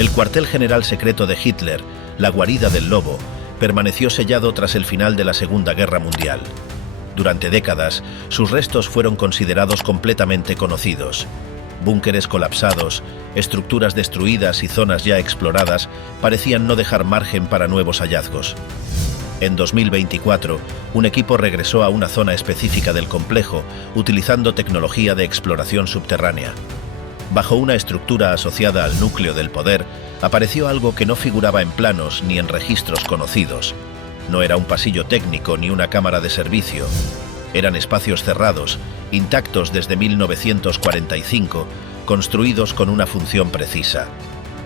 El cuartel general secreto de Hitler, la guarida del lobo, permaneció sellado tras el final de la Segunda Guerra Mundial. Durante décadas, sus restos fueron considerados completamente conocidos. Búnkeres colapsados, estructuras destruidas y zonas ya exploradas parecían no dejar margen para nuevos hallazgos. En 2024, un equipo regresó a una zona específica del complejo utilizando tecnología de exploración subterránea. Bajo una estructura asociada al núcleo del poder, apareció algo que no figuraba en planos ni en registros conocidos. No era un pasillo técnico ni una cámara de servicio. Eran espacios cerrados, intactos desde 1945, construidos con una función precisa.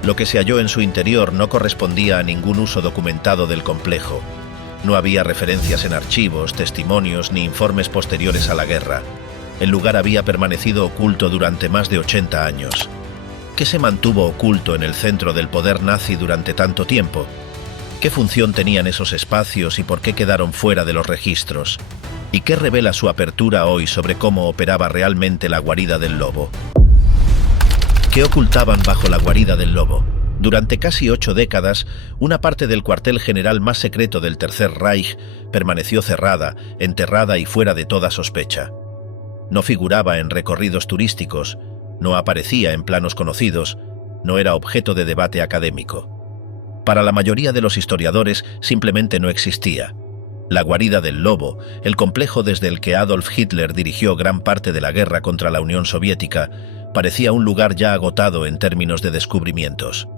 Lo que se halló en su interior no correspondía a ningún uso documentado del complejo. No había referencias en archivos, testimonios ni informes posteriores a la guerra. El lugar había permanecido oculto durante más de 80 años. ¿Qué se mantuvo oculto en el centro del poder nazi durante tanto tiempo? ¿Qué función tenían esos espacios y por qué quedaron fuera de los registros? ¿Y qué revela su apertura hoy sobre cómo operaba realmente la guarida del lobo? ¿Qué ocultaban bajo la guarida del lobo? Durante casi 8 décadas, una parte del cuartel general más secreto del Tercer Reich permaneció cerrada, enterrada y fuera de toda sospecha. No figuraba en recorridos turísticos, no aparecía en planos conocidos, no era objeto de debate académico. Para la mayoría de los historiadores simplemente no existía. La guarida del lobo, el complejo desde el que Adolf Hitler dirigió gran parte de la guerra contra la Unión Soviética, parecía un lugar ya agotado en términos de descubrimientos.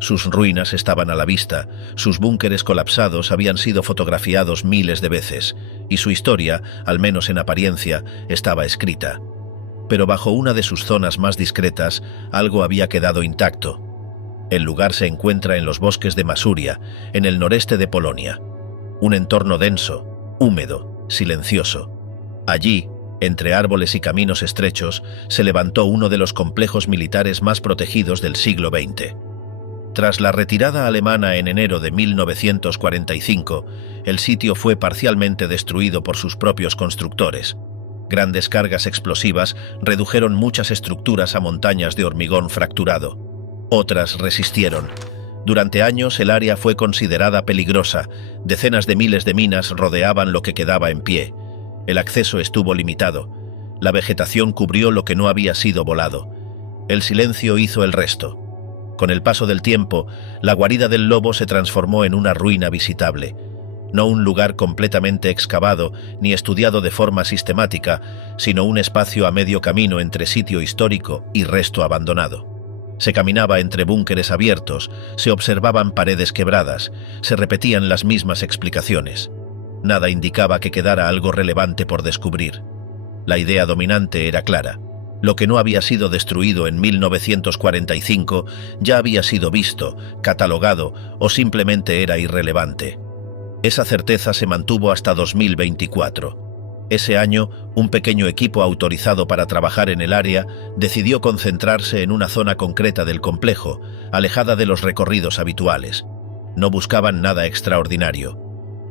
Sus ruinas estaban a la vista, sus búnkeres colapsados habían sido fotografiados miles de veces, y su historia, al menos en apariencia, estaba escrita. Pero bajo una de sus zonas más discretas, algo había quedado intacto. El lugar se encuentra en los bosques de Masuria, en el noreste de Polonia. Un entorno denso, húmedo, silencioso. Allí, entre árboles y caminos estrechos, se levantó uno de los complejos militares más protegidos del siglo XX. Tras la retirada alemana en enero de 1945, el sitio fue parcialmente destruido por sus propios constructores. Grandes cargas explosivas redujeron muchas estructuras a montañas de hormigón fracturado. Otras resistieron. Durante años el área fue considerada peligrosa, decenas de miles de minas rodeaban lo que quedaba en pie. El acceso estuvo limitado. La vegetación cubrió lo que no había sido volado. El silencio hizo el resto. Con el paso del tiempo, la guarida del lobo se transformó en una ruina visitable. No un lugar completamente excavado ni estudiado de forma sistemática, sino un espacio a medio camino entre sitio histórico y resto abandonado. Se caminaba entre búnkeres abiertos, se observaban paredes quebradas, se repetían las mismas explicaciones. Nada indicaba que quedara algo relevante por descubrir. La idea dominante era clara. Lo que no había sido destruido en 1945 ya había sido visto, catalogado o simplemente era irrelevante. Esa certeza se mantuvo hasta 2024. Ese año, un pequeño equipo autorizado para trabajar en el área decidió concentrarse en una zona concreta del complejo, alejada de los recorridos habituales. No buscaban nada extraordinario.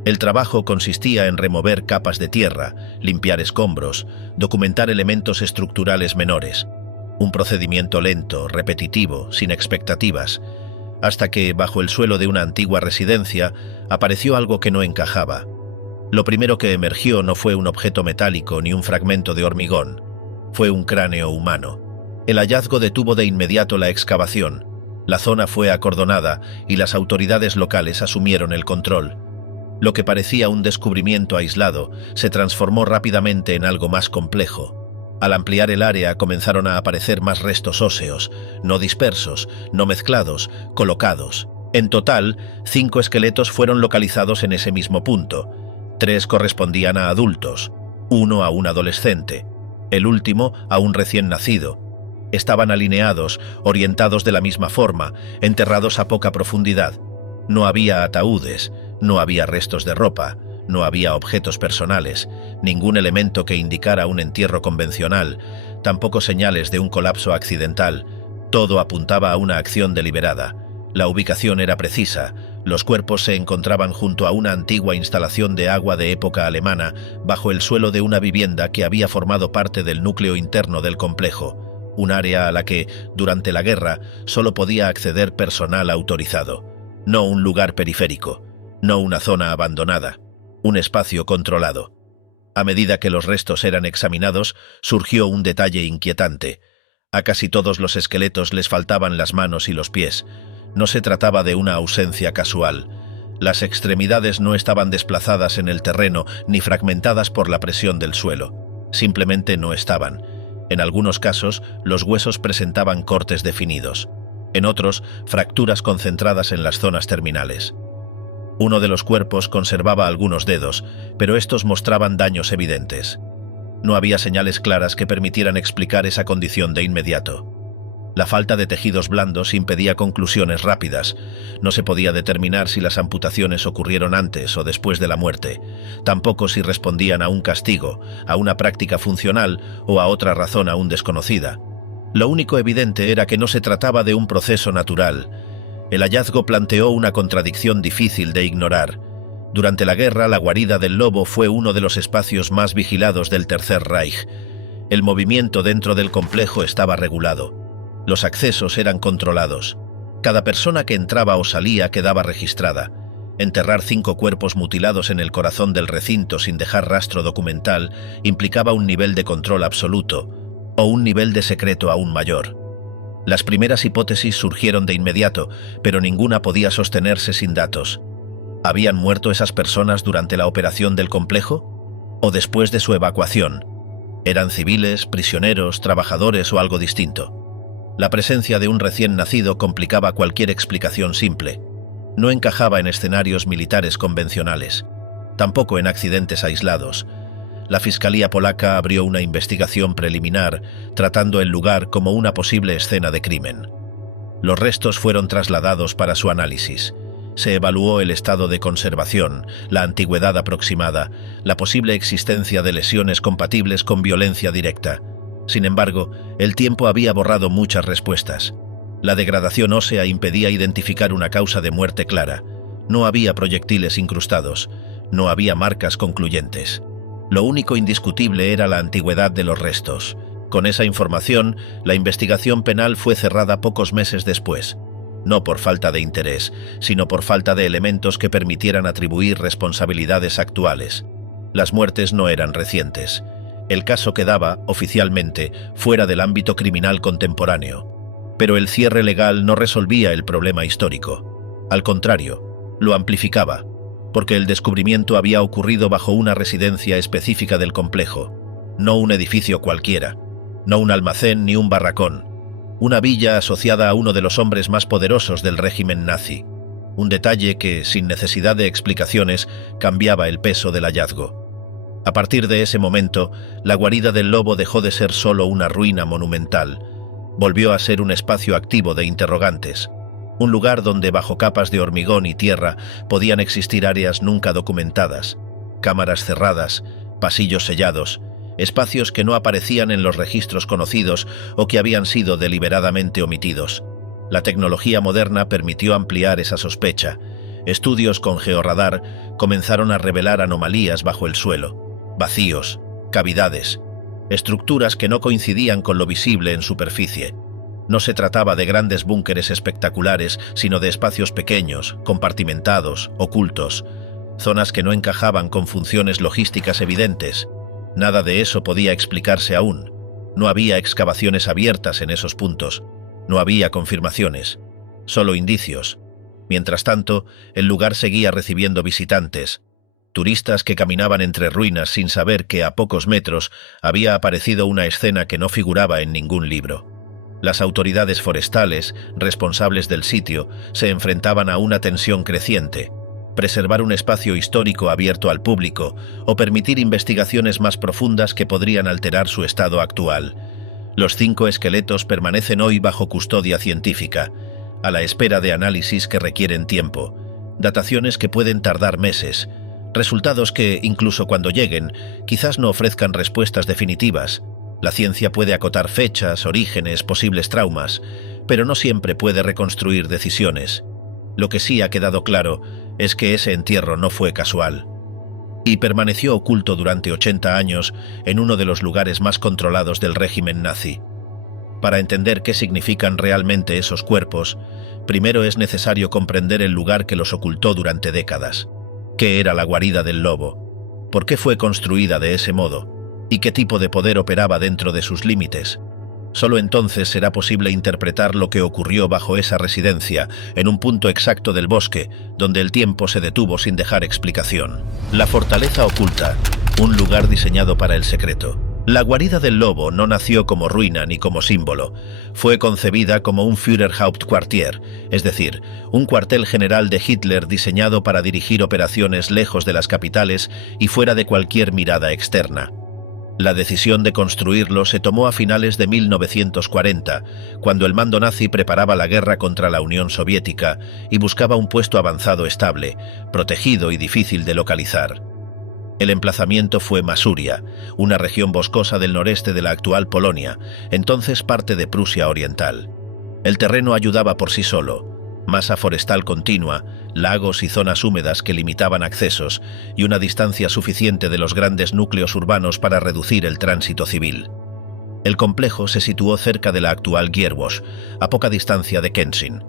El trabajo consistía en remover capas de tierra, limpiar escombros, documentar elementos estructurales menores. Un procedimiento lento, repetitivo, sin expectativas, hasta que, bajo el suelo de una antigua residencia, apareció algo que no encajaba. Lo primero que emergió no fue un objeto metálico ni un fragmento de hormigón. Fue un cráneo humano. El hallazgo detuvo de inmediato la excavación. La zona fue acordonada y las autoridades locales asumieron el control. Lo que parecía un descubrimiento aislado se transformó rápidamente en algo más complejo. Al ampliar el área comenzaron a aparecer más restos óseos, no dispersos, no mezclados, colocados. En total, 5 esqueletos fueron localizados en ese mismo punto. 3 correspondían a adultos, 1 a un adolescente, el último a un recién nacido. Estaban alineados, orientados de la misma forma, enterrados a poca profundidad. No había ataúdes, no había restos de ropa, no había objetos personales, ningún elemento que indicara un entierro convencional, tampoco señales de un colapso accidental. Todo apuntaba a una acción deliberada. La ubicación era precisa. Los cuerpos se encontraban junto a una antigua instalación de agua de época alemana, bajo el suelo de una vivienda que había formado parte del núcleo interno del complejo. un área a la que, durante la guerra, solo podía acceder personal autorizado, no un lugar periférico, no una zona abandonada, un espacio controlado. A medida que los restos eran examinados, surgió un detalle inquietante. A casi todos los esqueletos les faltaban las manos y los pies. No se trataba de una ausencia casual. Las extremidades no estaban desplazadas en el terreno ni fragmentadas por la presión del suelo. Simplemente no estaban. En algunos casos, los huesos presentaban cortes definidos. En otros, fracturas concentradas en las zonas terminales. Uno de los cuerpos conservaba algunos dedos, pero estos mostraban daños evidentes. No había señales claras que permitieran explicar esa condición de inmediato. La falta de tejidos blandos impedía conclusiones rápidas. No se podía determinar si las amputaciones ocurrieron antes o después de la muerte, tampoco si respondían a un castigo, a una práctica funcional o a otra razón aún desconocida. Lo único evidente era que no se trataba de un proceso natural. El hallazgo planteó una contradicción difícil de ignorar. Durante la guerra, la guarida del lobo fue uno de los espacios más vigilados del Tercer Reich. El movimiento dentro del complejo estaba regulado. Los accesos eran controlados. Cada persona que entraba o salía quedaba registrada. Enterrar 5 cuerpos mutilados en el corazón del recinto sin dejar rastro documental implicaba un nivel de control absoluto, o un nivel de secreto aún mayor. Las primeras hipótesis surgieron de inmediato, pero ninguna podía sostenerse sin datos. ¿Habían muerto esas personas durante la operación del complejo? ¿O después de su evacuación? ¿Eran civiles, prisioneros, trabajadores o algo distinto? La presencia de un recién nacido complicaba cualquier explicación simple. No encajaba en escenarios militares convencionales, tampoco en accidentes aislados. La Fiscalía polaca abrió una investigación preliminar, tratando el lugar como una posible escena de crimen. Los restos fueron trasladados para su análisis. Se evaluó el estado de conservación, la antigüedad aproximada, la posible existencia de lesiones compatibles con violencia directa. Sin embargo, el tiempo había borrado muchas respuestas. La degradación ósea impedía identificar una causa de muerte clara. No había proyectiles incrustados. No había marcas concluyentes. Lo único indiscutible era la antigüedad de los restos. Con esa información, la investigación penal fue cerrada pocos meses después. No por falta de interés, sino por falta de elementos que permitieran atribuir responsabilidades actuales. Las muertes no eran recientes. El caso quedaba, oficialmente, fuera del ámbito criminal contemporáneo. Pero el cierre legal no resolvía el problema histórico. Al contrario, lo amplificaba, porque el descubrimiento había ocurrido bajo una residencia específica del complejo, no un edificio cualquiera, no un almacén ni un barracón, una villa asociada a uno de los hombres más poderosos del régimen nazi, un detalle que, sin necesidad de explicaciones, cambiaba el peso del hallazgo. A partir de ese momento, la guarida del lobo dejó de ser solo una ruina monumental, volvió a ser un espacio activo de interrogantes, un lugar donde bajo capas de hormigón y tierra podían existir áreas nunca documentadas, cámaras cerradas, pasillos sellados, espacios que no aparecían en los registros conocidos o que habían sido deliberadamente omitidos. La tecnología moderna permitió ampliar esa sospecha. Estudios con georradar comenzaron a revelar anomalías bajo el suelo, vacíos, cavidades, estructuras que no coincidían con lo visible en superficie. No se trataba de grandes búnkeres espectaculares, sino de espacios pequeños, compartimentados, ocultos, zonas que no encajaban con funciones logísticas evidentes. Nada de eso podía explicarse aún. No había excavaciones abiertas en esos puntos. No había confirmaciones, solo indicios. Mientras tanto, el lugar seguía recibiendo visitantes, turistas que caminaban entre ruinas sin saber que a pocos metros había aparecido una escena que no figuraba en ningún libro. Las autoridades forestales, responsables del sitio, se enfrentaban a una tensión creciente: preservar un espacio histórico abierto al público o permitir investigaciones más profundas que podrían alterar su estado actual. Los 5 esqueletos permanecen hoy bajo custodia científica, a la espera de análisis que requieren tiempo, dataciones que pueden tardar meses, resultados que, incluso cuando lleguen, quizás no ofrezcan respuestas definitivas. La ciencia puede acotar fechas, orígenes, posibles traumas, pero no siempre puede reconstruir decisiones. Lo que sí ha quedado claro es que ese entierro no fue casual y permaneció oculto durante 80 años en uno de los lugares más controlados del régimen nazi. Para entender qué significan realmente esos cuerpos, primero es necesario comprender el lugar que los ocultó durante décadas. ¿Qué era la guarida del lobo? ¿Por qué fue construida de ese modo? ¿Y qué tipo de poder operaba dentro de sus límites? Solo entonces será posible interpretar lo que ocurrió bajo esa residencia, en un punto exacto del bosque, donde el tiempo se detuvo sin dejar explicación. La fortaleza oculta, un lugar diseñado para el secreto. La guarida del lobo no nació como ruina ni como símbolo. Fue concebida como un Führerhauptquartier, es decir, un cuartel general de Hitler diseñado para dirigir operaciones lejos de las capitales y fuera de cualquier mirada externa. La decisión de construirlo se tomó a finales de 1940, cuando el mando nazi preparaba la guerra contra la Unión Soviética y buscaba un puesto avanzado estable, protegido y difícil de localizar. El emplazamiento fue Masuria, una región boscosa del noreste de la actual Polonia, entonces parte de Prusia Oriental. El terreno ayudaba por sí solo: masa forestal continua, lagos y zonas húmedas que limitaban accesos, y una distancia suficiente de los grandes núcleos urbanos para reducir el tránsito civil. El complejo se situó cerca de la actual Gierbosch, a poca distancia de Kenshin.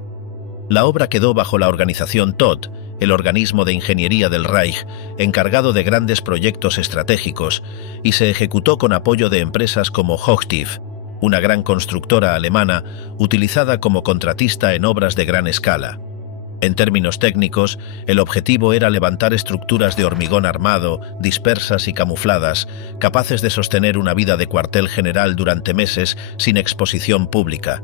La obra quedó bajo la organización Todt, el organismo de ingeniería del Reich, encargado de grandes proyectos estratégicos, y se ejecutó con apoyo de empresas como Hochtief, una gran constructora alemana utilizada como contratista en obras de gran escala. En términos técnicos, el objetivo era levantar estructuras de hormigón armado, dispersas y camufladas, capaces de sostener una vida de cuartel general durante meses sin exposición pública.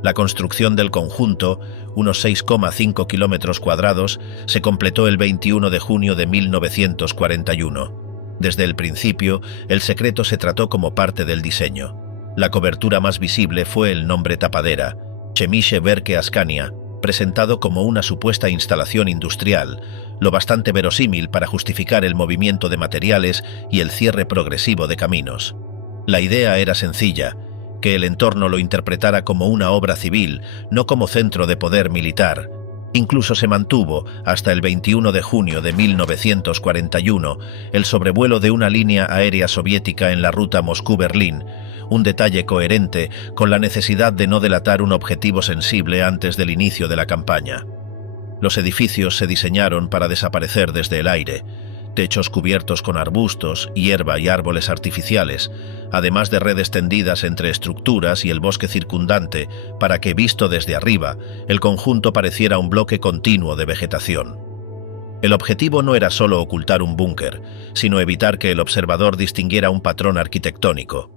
La construcción del conjunto, unos 6,5 kilómetros cuadrados, se completó el 21 de junio de 1941. Desde el principio, el secreto se trató como parte del diseño. La cobertura más visible fue el nombre tapadera, Chemische Werke Askania, presentado como una supuesta instalación industrial, lo bastante verosímil para justificar el movimiento de materiales y el cierre progresivo de caminos. La idea era sencilla: que el entorno lo interpretara como una obra civil, no como centro de poder militar. Incluso se mantuvo, hasta el 21 de junio de 1941, el sobrevuelo de una línea aérea soviética en la ruta Moscú-Berlín, un detalle coherente con la necesidad de no delatar un objetivo sensible antes del inicio de la campaña. Los edificios se diseñaron para desaparecer desde el aire: techos cubiertos con arbustos, hierba y árboles artificiales, además de redes tendidas entre estructuras y el bosque circundante, para que, visto desde arriba, el conjunto pareciera un bloque continuo de vegetación. El objetivo no era solo ocultar un búnker, sino evitar que el observador distinguiera un patrón arquitectónico.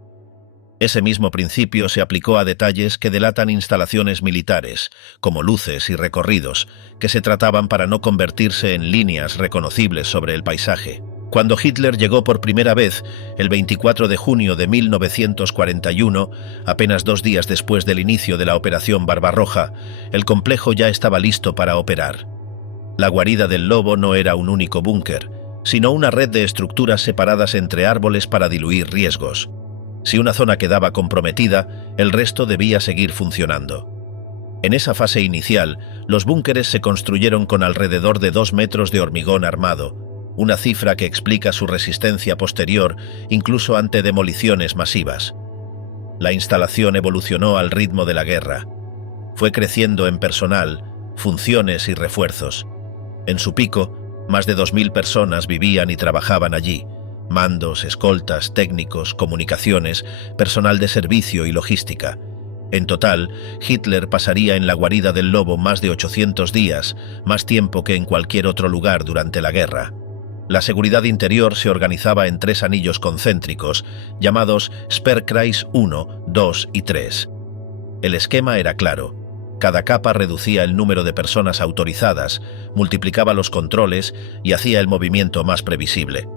Ese mismo principio se aplicó a detalles que delatan instalaciones militares, como luces y recorridos, que se trataban para no convertirse en líneas reconocibles sobre el paisaje. Cuando Hitler llegó por primera vez, el 24 de junio de 1941, apenas 2 días después del inicio de la Operación Barbarroja, el complejo ya estaba listo para operar. La guarida del lobo no era un único búnker, sino una red de estructuras separadas entre árboles para diluir riesgos. Si una zona quedaba comprometida, el resto debía seguir funcionando. En esa fase inicial, los búnkeres se construyeron con alrededor de 2 metros de hormigón armado, una cifra que explica su resistencia posterior incluso ante demoliciones masivas. La instalación evolucionó al ritmo de la guerra. Fue creciendo en personal, funciones y refuerzos. En su pico, más de 2.000 personas vivían y trabajaban allí: mandos, escoltas, técnicos, comunicaciones, personal de servicio y logística. En total, Hitler pasaría en la guarida del lobo más de 800 días, más tiempo que en cualquier otro lugar durante la guerra. La seguridad interior se organizaba en 3 anillos concéntricos, llamados Sperrkreis 1, 2 y 3. El esquema era claro: cada capa reducía el número de personas autorizadas, multiplicaba los controles y hacía el movimiento más previsible.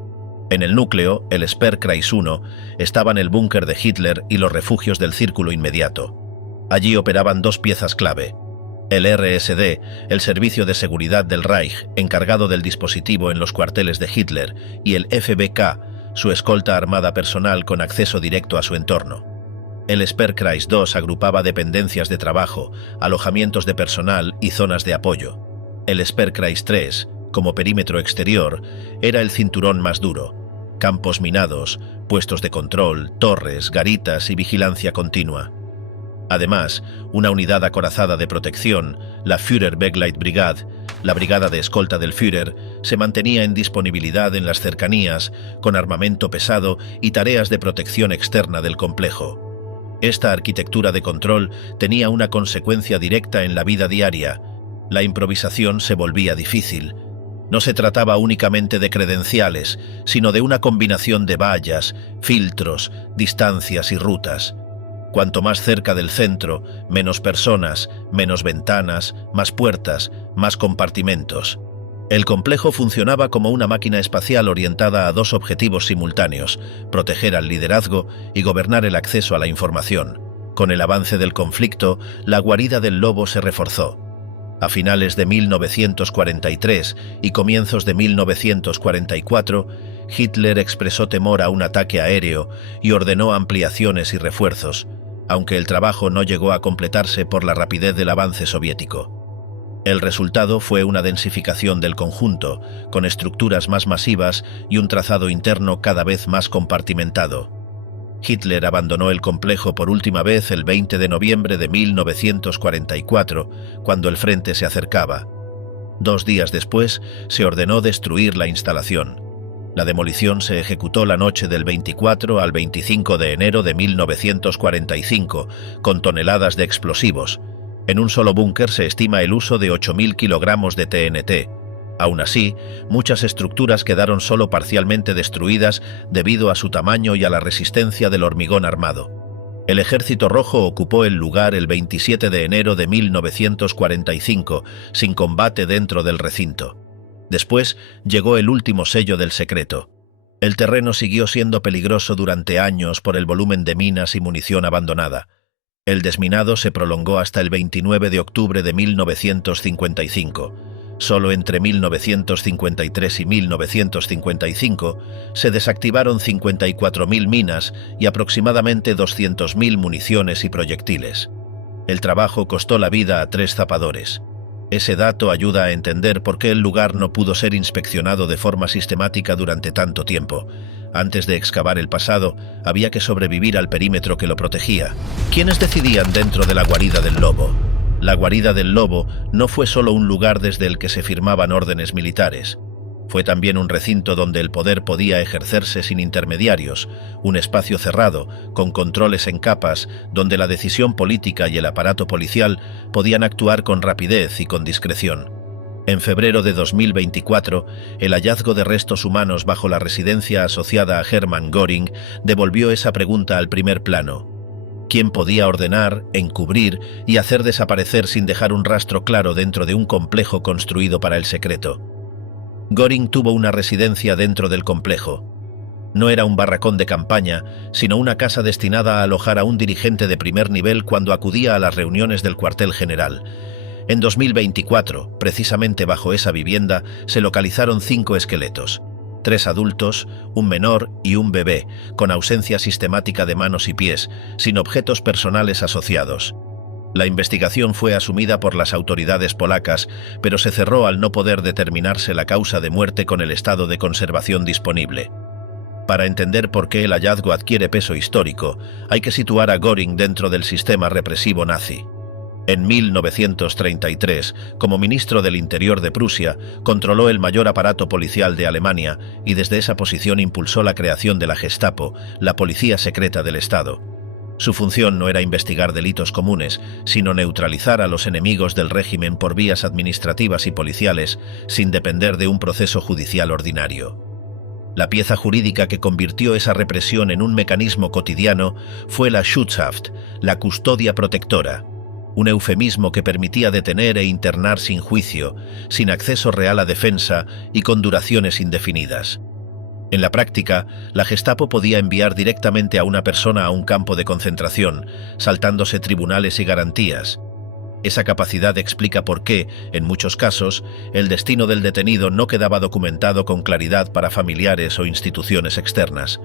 En el núcleo, el Sperrkreis 1, estaban el búnker de Hitler y los refugios del círculo inmediato. Allí operaban 2 piezas clave: el RSD, el Servicio de Seguridad del Reich, encargado del dispositivo en los cuarteles de Hitler, y el FBK, su escolta armada personal con acceso directo a su entorno. El Sperrkreis 2 agrupaba dependencias de trabajo, alojamientos de personal y zonas de apoyo. El Sperrkreis 3, como perímetro exterior, era el cinturón más duro: campos minados, puestos de control, torres, garitas y vigilancia continua. Además, una unidad acorazada de protección, la Führer-Begleitbrigade, la brigada de escolta del Führer, se mantenía en disponibilidad en las cercanías, con armamento pesado y tareas de protección externa del complejo. Esta arquitectura de control tenía una consecuencia directa en la vida diaria. La improvisación se volvía difícil. No se trataba únicamente de credenciales, sino de una combinación de vallas, filtros, distancias y rutas. Cuanto más cerca del centro, menos personas, menos ventanas, más puertas, más compartimentos. El complejo funcionaba como una máquina espacial orientada a dos objetivos simultáneos: proteger al liderazgo y gobernar el acceso a la información. Con el avance del conflicto, la guarida del lobo se reforzó. A finales de 1943 y comienzos de 1944, Hitler expresó temor a un ataque aéreo y ordenó ampliaciones y refuerzos, aunque el trabajo no llegó a completarse por la rapidez del avance soviético. El resultado fue una densificación del conjunto, con estructuras más masivas y un trazado interno cada vez más compartimentado. Hitler abandonó el complejo por última vez el 20 de noviembre de 1944, cuando el frente se acercaba. 2 días después, se ordenó destruir la instalación. La demolición se ejecutó la noche del 24 al 25 de enero de 1945, con toneladas de explosivos. En un solo búnker se estima el uso de 8.000 kilogramos de TNT. Aún así, muchas estructuras quedaron solo parcialmente destruidas debido a su tamaño y a la resistencia del hormigón armado. El Ejército Rojo ocupó el lugar el 27 de enero de 1945, sin combate dentro del recinto. Después llegó el último sello del secreto. El terreno siguió siendo peligroso durante años por el volumen de minas y munición abandonada. El desminado se prolongó hasta el 29 de octubre de 1955. Solo entre 1953 y 1955 se desactivaron 54.000 minas y aproximadamente 200.000 municiones y proyectiles. El trabajo costó la vida a 3 zapadores. Ese dato ayuda a entender por qué el lugar no pudo ser inspeccionado de forma sistemática durante tanto tiempo. Antes de excavar el pasado, había que sobrevivir al perímetro que lo protegía. ¿Quiénes decidían dentro de la guarida del lobo? La guarida del lobo no fue solo un lugar desde el que se firmaban órdenes militares. Fue también un recinto donde el poder podía ejercerse sin intermediarios, un espacio cerrado, con controles en capas, donde la decisión política y el aparato policial podían actuar con rapidez y con discreción. En febrero de 2024, el hallazgo de restos humanos bajo la residencia asociada a Hermann Göring devolvió esa pregunta al primer plano. ¿Quién podía ordenar, encubrir y hacer desaparecer sin dejar un rastro claro dentro de un complejo construido para el secreto? Göring tuvo una residencia dentro del complejo. No era un barracón de campaña, sino una casa destinada a alojar a un dirigente de primer nivel cuando acudía a las reuniones del cuartel general. En 2024, precisamente bajo esa vivienda, se localizaron 5 esqueletos. 3 adultos, un menor y un bebé, con ausencia sistemática de manos y pies, sin objetos personales asociados. La investigación fue asumida por las autoridades polacas, pero se cerró al no poder determinarse la causa de muerte con el estado de conservación disponible. Para entender por qué el hallazgo adquiere peso histórico, hay que situar a Göring dentro del sistema represivo nazi. En 1933, como ministro del Interior de Prusia, controló el mayor aparato policial de Alemania y desde esa posición impulsó la creación de la Gestapo, la policía secreta del Estado. Su función no era investigar delitos comunes, sino neutralizar a los enemigos del régimen por vías administrativas y policiales, sin depender de un proceso judicial ordinario. La pieza jurídica que convirtió esa represión en un mecanismo cotidiano fue la Schutzhaft, la custodia protectora, un eufemismo que permitía detener e internar sin juicio, sin acceso real a defensa y con duraciones indefinidas. En la práctica, la Gestapo podía enviar directamente a una persona a un campo de concentración, saltándose tribunales y garantías. Esa capacidad explica por qué, en muchos casos, el destino del detenido no quedaba documentado con claridad para familiares o instituciones externas.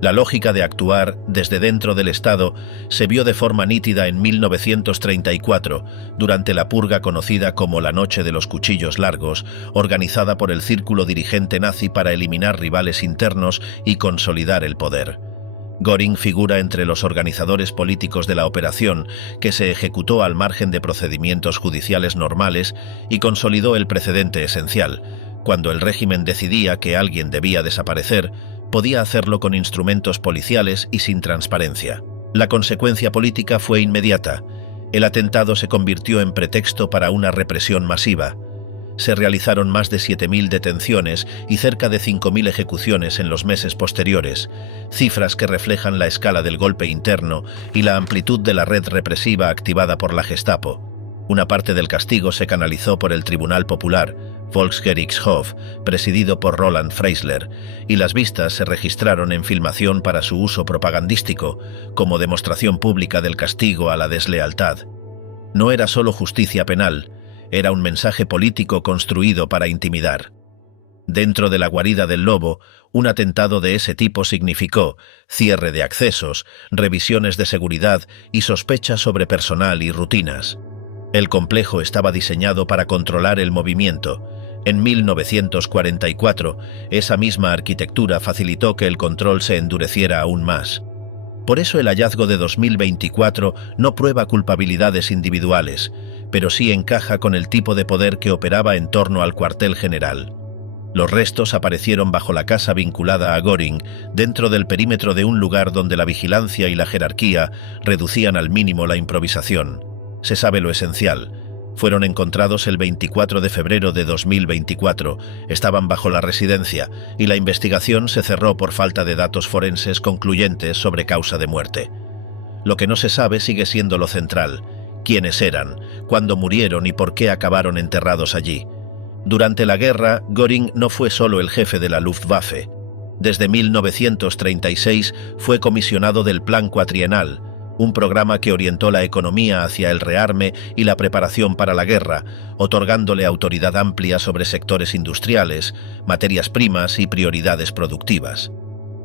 La lógica de actuar desde dentro del Estado se vio de forma nítida en 1934, durante la purga conocida como la Noche de los Cuchillos Largos, organizada por el círculo dirigente nazi para eliminar rivales internos y consolidar el poder. Göring figura entre los organizadores políticos de la operación, que se ejecutó al margen de procedimientos judiciales normales y consolidó el precedente esencial. Cuando el régimen decidía que alguien debía desaparecer, podía hacerlo con instrumentos policiales y sin transparencia. La consecuencia política fue inmediata. El atentado se convirtió en pretexto para una represión masiva. Se realizaron más de 7.000 detenciones y cerca de 5.000 ejecuciones en los meses posteriores, cifras que reflejan la escala del golpe interno y la amplitud de la red represiva activada por la Gestapo. Una parte del castigo se canalizó por el Tribunal Popular, Volksgerichtshof, presidido por Roland Freisler, y las vistas se registraron en filmación para su uso propagandístico, como demostración pública del castigo a la deslealtad. No era solo justicia penal, era un mensaje político construido para intimidar. Dentro de la guarida del Lobo, un atentado de ese tipo significó cierre de accesos, revisiones de seguridad y sospechas sobre personal y rutinas. El complejo estaba diseñado para controlar el movimiento. En 1944, esa misma arquitectura facilitó que el control se endureciera aún más. Por eso el hallazgo de 2024 no prueba culpabilidades individuales, pero sí encaja con el tipo de poder que operaba en torno al cuartel general. Los restos aparecieron bajo la casa vinculada a Göring, dentro del perímetro de un lugar donde la vigilancia y la jerarquía reducían al mínimo la improvisación. Se sabe lo esencial. Fueron encontrados el 24 de febrero de 2024, estaban bajo la residencia y la investigación se cerró por falta de datos forenses concluyentes sobre causa de muerte. Lo que no se sabe sigue siendo lo central: quiénes eran, cuándo murieron y por qué acabaron enterrados allí. Durante la guerra, Göring no fue solo el jefe de la Luftwaffe. Desde 1936 fue comisionado del Plan Cuatrienal, un programa que orientó la economía hacia el rearme y la preparación para la guerra, otorgándole autoridad amplia sobre sectores industriales, materias primas y prioridades productivas.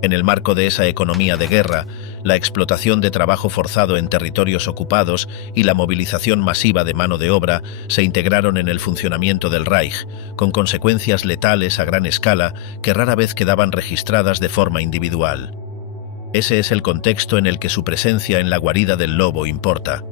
En el marco de esa economía de guerra, la explotación de trabajo forzado en territorios ocupados y la movilización masiva de mano de obra se integraron en el funcionamiento del Reich, con consecuencias letales a gran escala que rara vez quedaban registradas de forma individual. Ese es el contexto en el que su presencia en la guarida del Lobo importa.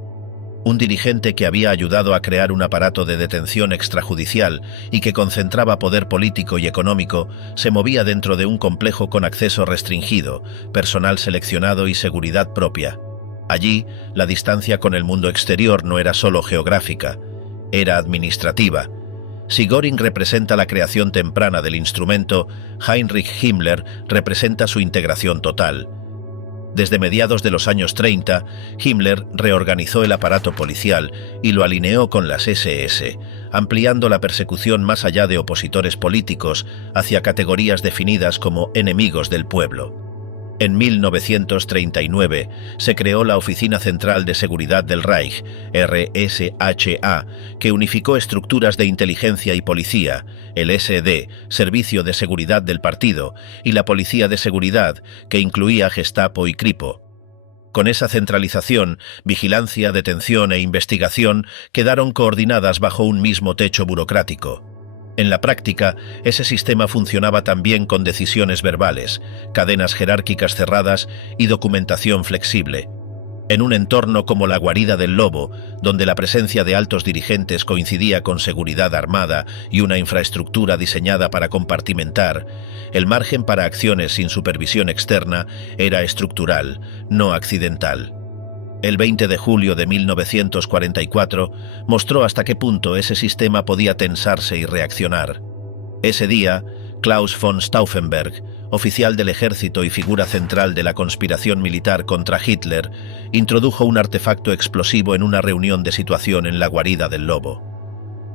Un dirigente que había ayudado a crear un aparato de detención extrajudicial y que concentraba poder político y económico, se movía dentro de un complejo con acceso restringido, personal seleccionado y seguridad propia. Allí, la distancia con el mundo exterior no era solo geográfica, era administrativa. Si Göring representa la creación temprana del instrumento, Heinrich Himmler representa su integración total. Desde mediados de los años 30, Himmler reorganizó el aparato policial y lo alineó con las SS, ampliando la persecución más allá de opositores políticos hacia categorías definidas como enemigos del pueblo. En 1939 se creó la Oficina Central de Seguridad del Reich, RSHA, que unificó estructuras de inteligencia y policía, el SD, Servicio de Seguridad del Partido, y la Policía de Seguridad, que incluía Gestapo y Kripo. Con esa centralización, vigilancia, detención e investigación quedaron coordinadas bajo un mismo techo burocrático. En la práctica, ese sistema funcionaba también con decisiones verbales, cadenas jerárquicas cerradas y documentación flexible. En un entorno como la guarida del Lobo, donde la presencia de altos dirigentes coincidía con seguridad armada y una infraestructura diseñada para compartimentar, el margen para acciones sin supervisión externa era estructural, no accidental. El 20 de julio de 1944 mostró hasta qué punto ese sistema podía tensarse y reaccionar. Ese día, Klaus von Stauffenberg, oficial del ejército y figura central de la conspiración militar contra Hitler, introdujo un artefacto explosivo en una reunión de situación en la guarida del Lobo.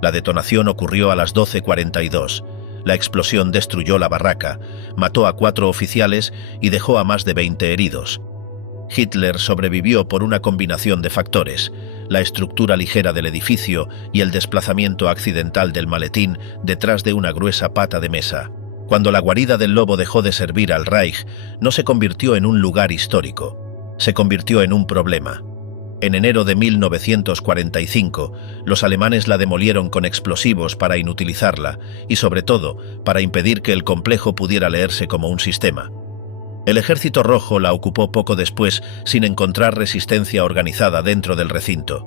La detonación ocurrió a las 12:42. La explosión destruyó la barraca, mató a 4 oficiales y dejó a más de 20 heridos. Hitler sobrevivió por una combinación de factores: la estructura ligera del edificio y el desplazamiento accidental del maletín detrás de una gruesa pata de mesa. Cuando la guarida del Lobo dejó de servir al Reich, no se convirtió en un lugar histórico, se convirtió en un problema. En enero de 1945, los alemanes la demolieron con explosivos para inutilizarla y, sobre todo, para impedir que el complejo pudiera leerse como un sistema. El Ejército Rojo la ocupó poco después sin encontrar resistencia organizada dentro del recinto.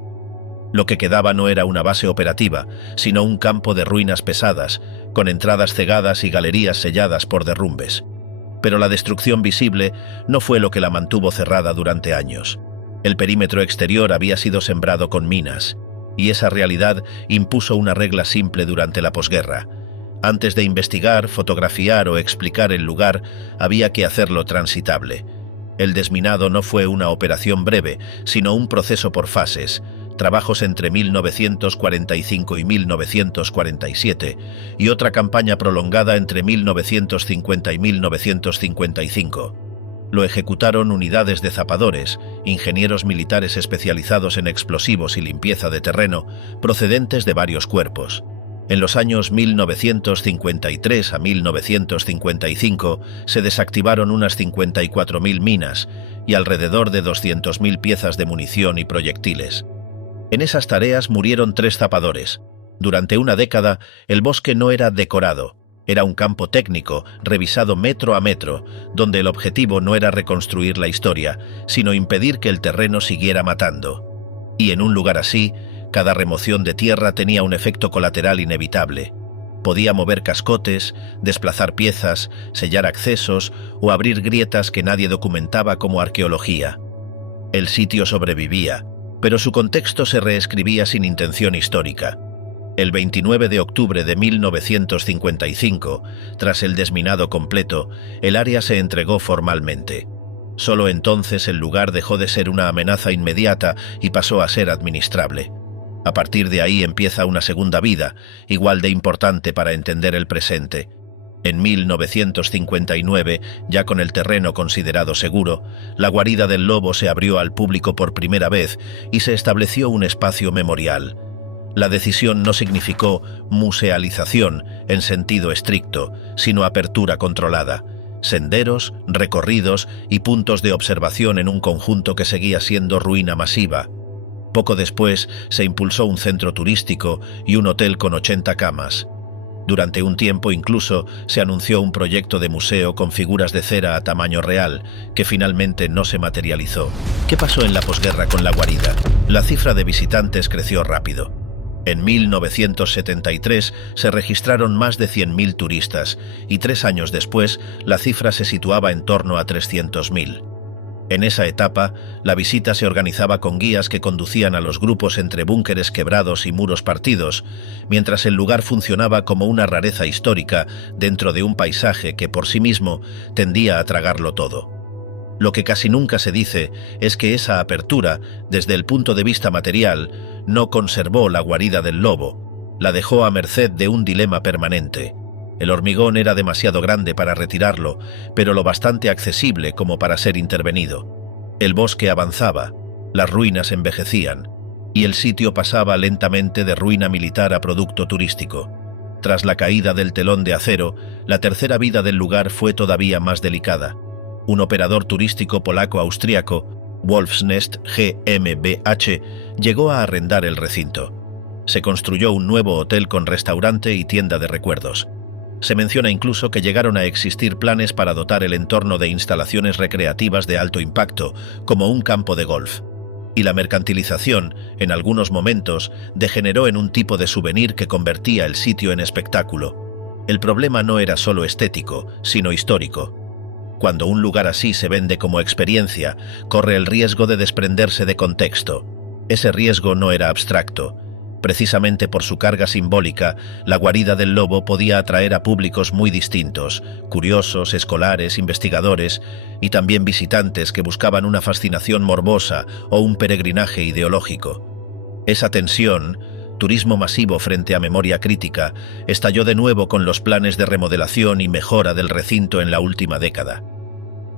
Lo que quedaba no era una base operativa, sino un campo de ruinas pesadas, con entradas cegadas y galerías selladas por derrumbes. Pero la destrucción visible no fue lo que la mantuvo cerrada durante años. El perímetro exterior había sido sembrado con minas, y esa realidad impuso una regla simple durante la posguerra. Antes de investigar, fotografiar o explicar el lugar, había que hacerlo transitable. El desminado no fue una operación breve, sino un proceso por fases, trabajos entre 1945 y 1947, y otra campaña prolongada entre 1950 y 1955. Lo ejecutaron unidades de zapadores, ingenieros militares especializados en explosivos y limpieza de terreno, procedentes de varios cuerpos. En los años 1953 a 1955 se desactivaron unas 54.000 minas y alrededor de 200.000 piezas de munición y proyectiles. En esas tareas murieron 3 zapadores. Durante una década, el bosque no era decorado. Era un campo técnico, revisado metro a metro, donde el objetivo no era reconstruir la historia, sino impedir que el terreno siguiera matando. Y en un lugar así, cada remoción de tierra tenía un efecto colateral inevitable. Podía mover cascotes, desplazar piezas, sellar accesos o abrir grietas que nadie documentaba como arqueología. El sitio sobrevivía, pero su contexto se reescribía sin intención histórica. El 29 de octubre de 1955, tras el desminado completo, el área se entregó formalmente. Solo entonces el lugar dejó de ser una amenaza inmediata y pasó a ser administrable. A partir de ahí empieza una segunda vida, igual de importante para entender el presente. En 1959, ya con el terreno considerado seguro, la guarida del lobo se abrió al público por primera vez y se estableció un espacio memorial. La decisión no significó musealización en sentido estricto, sino apertura controlada. Senderos, recorridos y puntos de observación en un conjunto que seguía siendo ruina masiva. Poco después se impulsó un centro turístico y un hotel con 80 camas. Durante un tiempo incluso se anunció un proyecto de museo con figuras de cera a tamaño real, que finalmente no se materializó. ¿Qué pasó en la posguerra con la guarida? La cifra de visitantes creció rápido. En 1973 se registraron más de 100.000 turistas y 3 años después la cifra se situaba en torno a 300.000. En esa etapa, la visita se organizaba con guías que conducían a los grupos entre búnkeres quebrados y muros partidos, mientras el lugar funcionaba como una rareza histórica dentro de un paisaje que por sí mismo tendía a tragarlo todo. Lo que casi nunca se dice es que esa apertura, desde el punto de vista material, no conservó la guarida del lobo, la dejó a merced de un dilema permanente. El hormigón era demasiado grande para retirarlo, pero lo bastante accesible como para ser intervenido. El bosque avanzaba, las ruinas envejecían, y el sitio pasaba lentamente de ruina militar a producto turístico. Tras la caída del telón de acero, la tercera vida del lugar fue todavía más delicada. Un operador turístico polaco-austriaco, Wolfsnest GmbH, llegó a arrendar el recinto. Se construyó un nuevo hotel con restaurante y tienda de recuerdos. Se menciona incluso que llegaron a existir planes para dotar el entorno de instalaciones recreativas de alto impacto, como un campo de golf. Y la mercantilización, en algunos momentos, degeneró en un tipo de souvenir que convertía el sitio en espectáculo. El problema no era solo estético, sino histórico. Cuando un lugar así se vende como experiencia, corre el riesgo de desprenderse de contexto. Ese riesgo no era abstracto. Precisamente por su carga simbólica, la guarida del lobo podía atraer a públicos muy distintos, curiosos, escolares, investigadores y también visitantes que buscaban una fascinación morbosa o un peregrinaje ideológico. Esa tensión, turismo masivo frente a memoria crítica, estalló de nuevo con los planes de remodelación y mejora del recinto en la última década.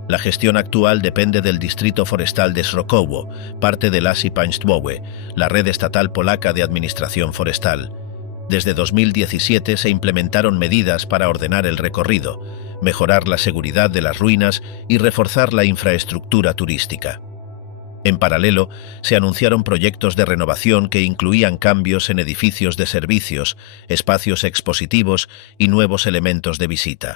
La gestión actual depende del Distrito Forestal de Srokowo, parte del Lasy Państwowe, la red estatal polaca de administración forestal. Desde 2017 se implementaron medidas para ordenar el recorrido, mejorar la seguridad de las ruinas y reforzar la infraestructura turística. En paralelo, se anunciaron proyectos de renovación que incluían cambios en edificios de servicios, espacios expositivos y nuevos elementos de visita.